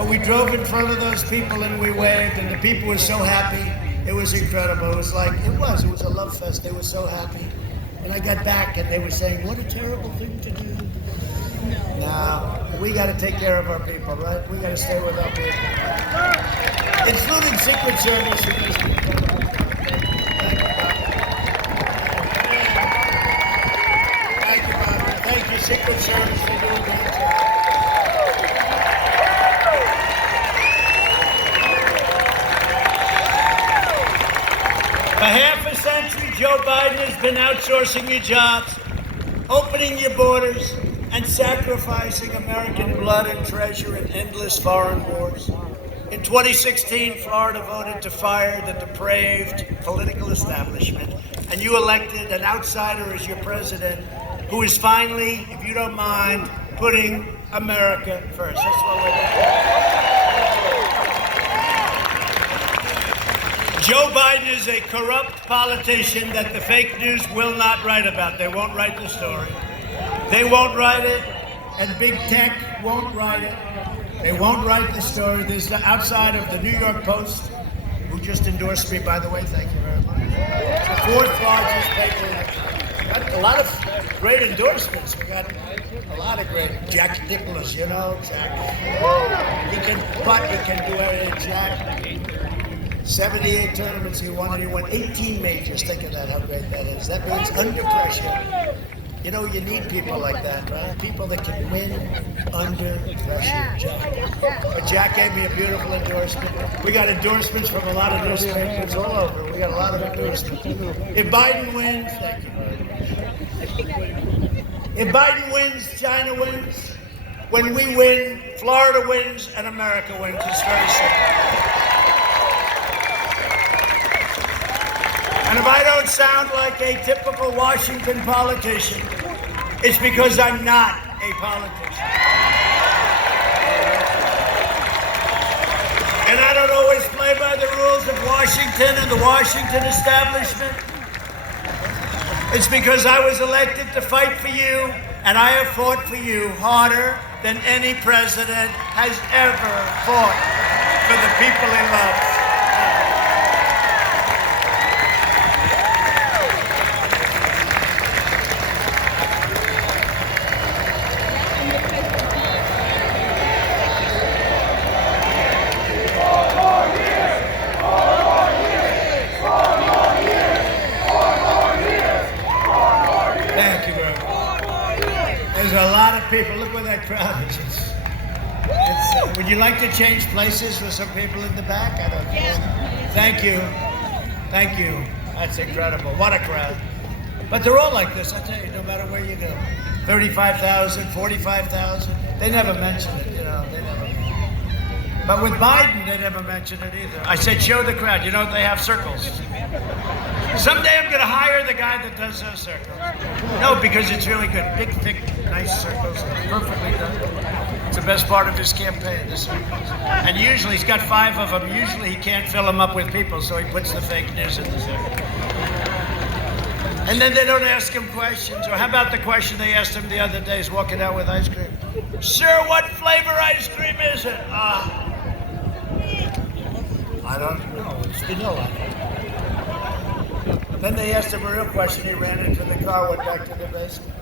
But we drove in front of those people and we waved, and the people were so happy. It was incredible. It was a love fest. They were so happy. And I got back and they were saying, what a terrible thing to do. Now, we got to take care of our people, right? We got to stay with our people. Including Secret Service. Thank you, Barbara. Thank you, Secret Service, for doing that. For half a century, Joe Biden has been outsourcing your jobs, opening your borders, and sacrificing American blood and treasure in endless foreign wars. In 2016, Florida voted to fire the depraved political establishment, and you elected an outsider as your president who is finally, if you don't mind, putting America first. That's what we're doing. Joe Biden is a corrupt politician that the fake news will not write about. They won't write the story. They won't write it, and big tech won't write it. They won't write the story. There's the outside of the New York Post, who just endorsed me, by the way. Thank you very much. It's the fourth largest paper. Got a lot of great endorsements. We got a lot of great. Jack Nicklaus, you know, Jack. He can do everything, Jack. 78 tournaments he won, and he won 18 majors. Think of that, how great that is. That means under pressure. You know, you need people like that, right? People that can win under pressure, Jack. But Jack gave me a beautiful endorsement. We got endorsements from a lot of newspapers all over. We got a lot of endorsements. If Biden wins, thank you very much. If Biden wins, China wins. When we win, Florida wins, and America wins. It's very simple. And if I don't sound like a typical Washington politician, it's because I'm not a politician. And I don't always play by the rules of Washington and the Washington establishment. It's because I was elected to fight for you, and I have fought for you harder than any president has ever fought for the people he loves. There's a lot of people. Look where that crowd is. Would you like to change places with some people in the back? I don't know. Yeah. Thank you. Thank you. That's incredible. What a crowd. But they're all like this, I tell you, no matter where you go. 35,000, 45,000. They never mention it, you know. They never. But with Biden, they never mention it either. I said, show the crowd. You know, they have circles. Someday I'm going to hire the guy that does those circles. No, because it's really good. Big, thick, nice circles. Perfectly done. It's the best part of his campaign, the circles. And usually he's got 5 of them. Usually he can't fill them up with people, so he puts the fake news in the circle. And then they don't ask him questions. Or how about the question they asked him the other day? He's walking out with ice cream. Sir, what flavor ice cream is it? I don't know. It's vanilla. Then they asked him a real question. He ran into the car, went back to the basement.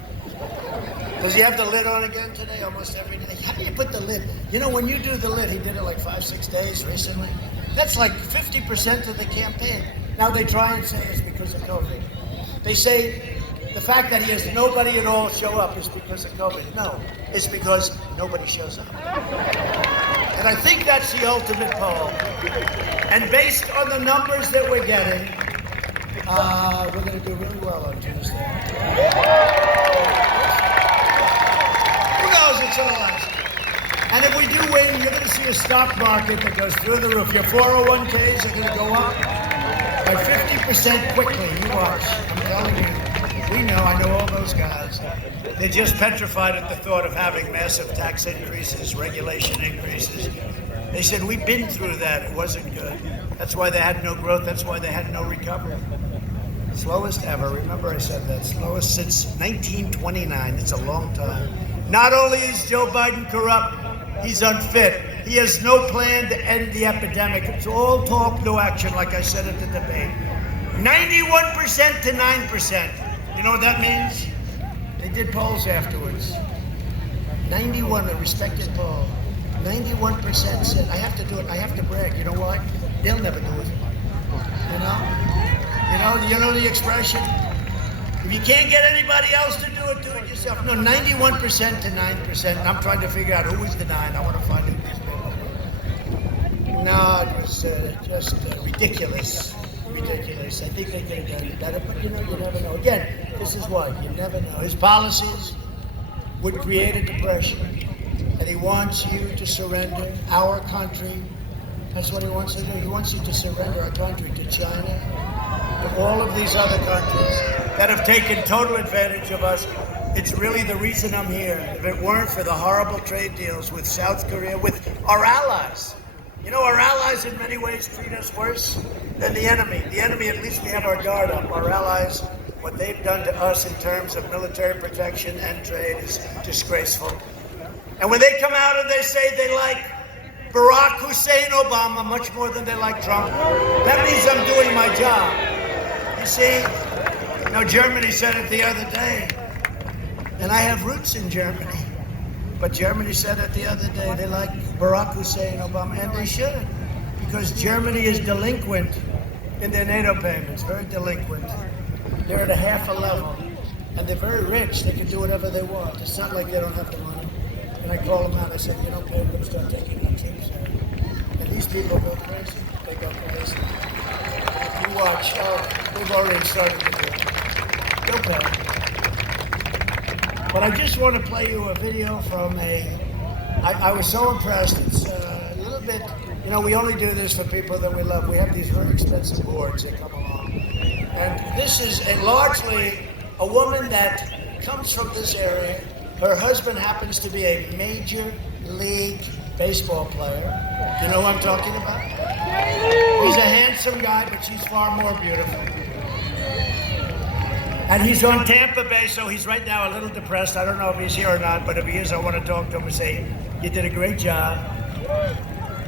Does he have the lid on again today? Almost every day. How do you put the lid? You know, when you do the lid, he did it like 5-6 days recently. That's like 50% of the campaign. Now they try and say it's because of COVID. They say the fact that he has nobody at all show up is because of COVID. No, it's because nobody shows up. And I think that's the ultimate poll. And based on the numbers that we're getting, we're going to do really well on Tuesday. Who knows? It's all nice. And if we do win, you're going to see a stock market that goes through the roof. Your 401ks are going to go up by 50% quickly. You watch. I'm telling you. We know. I know all those guys. They're just petrified at the thought of having massive tax increases, regulation increases. They said, we've been through that. It wasn't good. That's why they had no growth. That's why they had no recovery. Slowest ever. Remember I said that. Slowest since 1929. It's a long time. Not only is Joe Biden corrupt, He's unfit. He has no plan to end the epidemic. It's all talk, no action, like I said at the debate. 91% to 9%. You know what that means? They did polls afterwards. 91, a respected poll. 91% said, I have to do it, I have to brag. You know why? They'll never do it. You know the expression? If you can't get anybody else to do it yourself. No, 91% to 9%. I'm trying to figure out who was the 9. I want to find who these people were. No, it was just ridiculous. Ridiculous. I think they could have done better, but you never know. Again, this is why. You never know. His policies would create a depression, and he wants you to surrender our country. That's what he wants to do. He wants you to surrender our country to China, to all of these other countries that have taken total advantage of us. It's really the reason I'm here. If it weren't for the horrible trade deals with South Korea, with our allies. You know, our allies in many ways treat us worse than the enemy. The enemy, at least we have our guard up. Our allies, what they've done to us in terms of military protection and trade is disgraceful. And when they come out and they say they like Barack Hussein Obama much more than they like Trump, that means I'm doing my job. You see, Germany said it the other day, and I have roots in Germany, but Germany said it the other day, they like Barack Hussein Obama, and they should, because Germany is delinquent in their NATO payments, very delinquent. They're at a half a level, and they're very rich. They can do whatever they want. It's not like they don't have the money. And I call them out, I said, you don't pay them, start taking your troops out. And these people go crazy. They go crazy. You watch, they've already started to do it. They'll pay. But I just want to play you a video from I was so impressed. It's a little bit, we only do this for people that we love. We have these very expensive boards that come along. And this is largely a woman that comes from this area. Her husband happens to be a major league baseball player. You know who I'm talking about? He's a handsome guy, but she's far more beautiful. And he's on Tampa Bay, so he's right now a little depressed. I don't know if he's here or not, but if he is, I want to talk to him and say, you did a great job.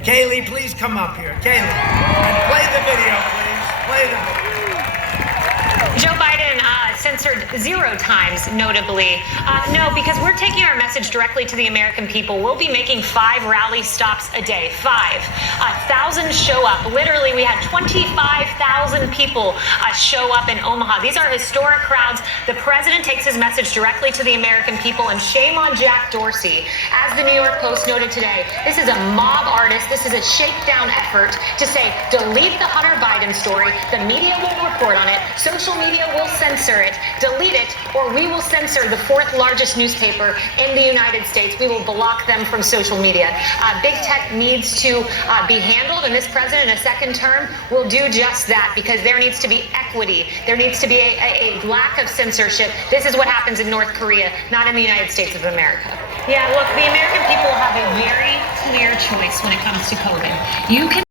Kaylee, please come up here. Kaylee, and play the video, please. Play the video. Joe Biden censored 0 times, notably. No, because we're taking our message directly to the American people. We'll be making 5 rally stops a day. 5. 1,000 show up. Literally, we had 25,000 people show up in Omaha. These are historic crowds. The president takes his message directly to the American people, and shame on Jack Dorsey. As the New York Post noted today, this is a mob artist. This is a shakedown effort to say, delete the Hunter Biden story. The media won't report on it. Social media will censor it, delete it, or we will censor the 4th largest newspaper in the United States. We will block them from social media. Big tech needs to be handled, and this president in a second term will do just that, because there needs to be equity. There needs to be a lack of censorship. This is what happens in North Korea, not in the United States of America. Yeah, look, the American people have a very clear choice when it comes to COVID. You can